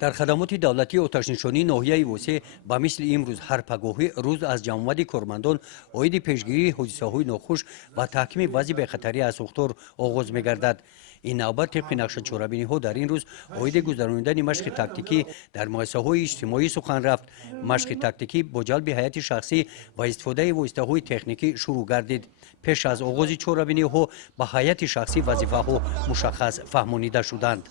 در خدمات دولتی آتش‌نشانی ناحیه وسه به مثل امروز هر پگاهی روز از جمع‌آمد کارمندان عاید پیشگیری حادثه‌های ناخوش و تحکیم وضع بی‌خطری از سوختار آغاز می‌گردد. این نوبت طبق نقشه چهاربینی‌ها در این روز عاید گذراندن مشق تاکتیکی در مؤسسه‌های اجتماعی سخن رفت. مشق تاکتیکی با جلب هیئت شخصی و استفاده واسطه‌های تکنیکی شروع گردید. پیش از آغاز چهاربینی‌ها به هیئت شخصی وظیفه‌ها مشخص فهمانیده شدند.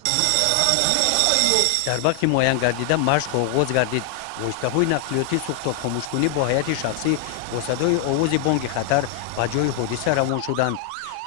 در وقت معین گردیده مشق آغاز گردید. واسطه‌های نقلیاتی سوختار خاموش‌کنی با هیئت شخصی با صدای آواز بانگ خطر به جای حادثه روان شدند.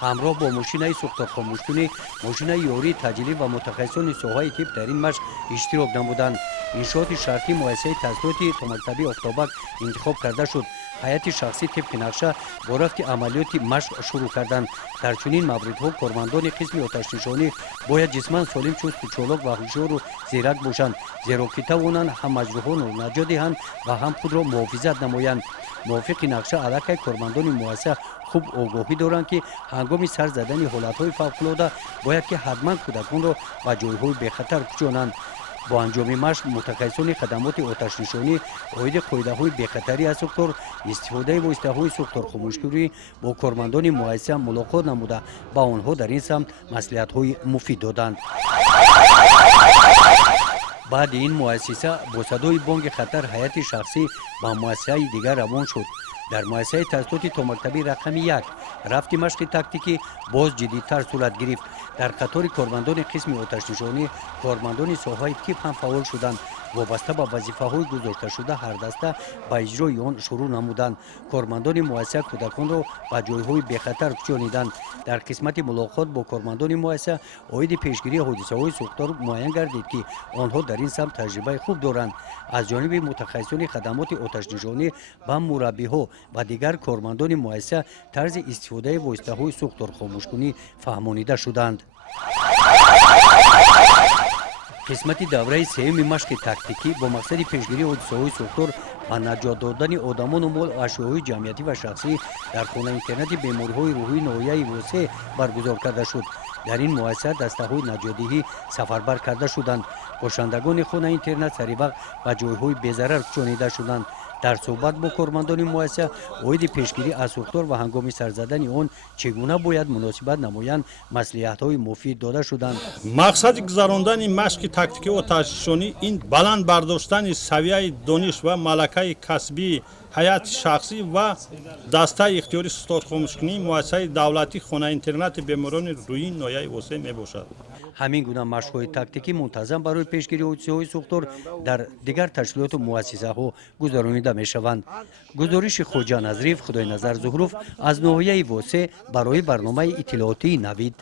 همراه با ماشین سوختار خاموش‌کنی ماشین یاری تجلی و متخصصان ساحه تیپ در این مشق اشتراک نمودند. انشاءات شرطی مؤسسه تحصیلاتی تا مکتبی آفتابک انتخاب کرده شد. هیئت شخصی طبق نقشه با رفت عملیات مشق شروع کردند. در چنین موردها کارمندان قسم آتش‌نشانی باید جسماً سالم چست و چالاک و هوشیار و زیرک باشند، زیرا که توانند هم مجروحان را نجات دهند و هم خود را محافظت نمایند. موافق نقشه علاقه کارمندان مؤسسه خوب آگاهی دارند که هنگام سر زدن حالت‌های فوق‌العاده باید که حتما کودکان را به جای‌های بی‌خطر پیچانند. با انجام مشق متخصصان خدمات آتش‌نشانی عاید قاعده‌های بی‌خطری از سوختار استفاده واسطه‌های سوختار خاموش‌کنی با کارمندان مؤسسه ملاقات نموده با آنها در این سمت مصلحت‌های مفید دادند. بعد این مؤسسه با صدای بانگ خطر هیئت شخصی به مؤسسه دیگر روان شد. در مؤسسه تحصیلاتی تا مکتبی رقم 1 رفت مشق تاکتیکی باز جدیدتر صورت گرفت. در قطار کارمندان قسم آتش‌نشانی کارمندان ساحه تیپ هم فعال شدند. وابسته به وظیفه‌های گذاشته شده هر دسته به اجرای آن شروع نمودند. کارمندان مؤسسه کودکان را به جای‌های بی‌خطر پیچانیدند. در قسمت ملاقات با کارمندان مؤسسه عاید پیشگیری حادثه‌های سوختار معین گردید که آنها در این سمت تجربه خوب دارند. از جانب متخصصان خدمات آتش‌نشانی و مربی‌ها و دیگر کارمندان مؤسسه طرز استفاده واسطه‌های سوختار خاموش‌کنی فهمانیده شدند. قسمت دوره سوم مشق تاکتیکی با مقصد پیشگیری حادثه‌های سوختار و نجات دادن آدمان و مال و اشیاءهای جمعیتی و شخصی در خانه اینترنت بیماری‌های روحی ناحیه وسه برگزار کرده شد. در این مؤسسه دسته‌های نجات‌دهی سفربر کرده شدند. باشندگان خانه اینترنت سری وقت به جای‌های بی‌ضرر پیچانیده شدند. در صحبت با کارمندان مؤسسه عاید پیشگیری از سوختار و هنگام سر زدن آن چگونه باید مناسبت نمایند مصلحت‌های مفید داده شدند. مقصد گذراندن مشق تاکتیکی آتش‌نشانی این بلند برداشتن سویه دانش و ملکه کسبی هیئت شخصی و دسته اختیاری سوختار خاموش‌کنی مؤسسه دولتی خانه اینترنت بیماران روحی ناحیه وسه میباشد. همین گونه مشق‌های تاکتیکی منتظم برای پیشگیری حادثه‌های سوختار در دیگر تشکیلات و مؤسسه‌ها گذرانیده می‌شوند. گزارش خوجا نظریف خدای نظر زهروف از ناحیه وسه برای برنامه اطلاعاتی نوید.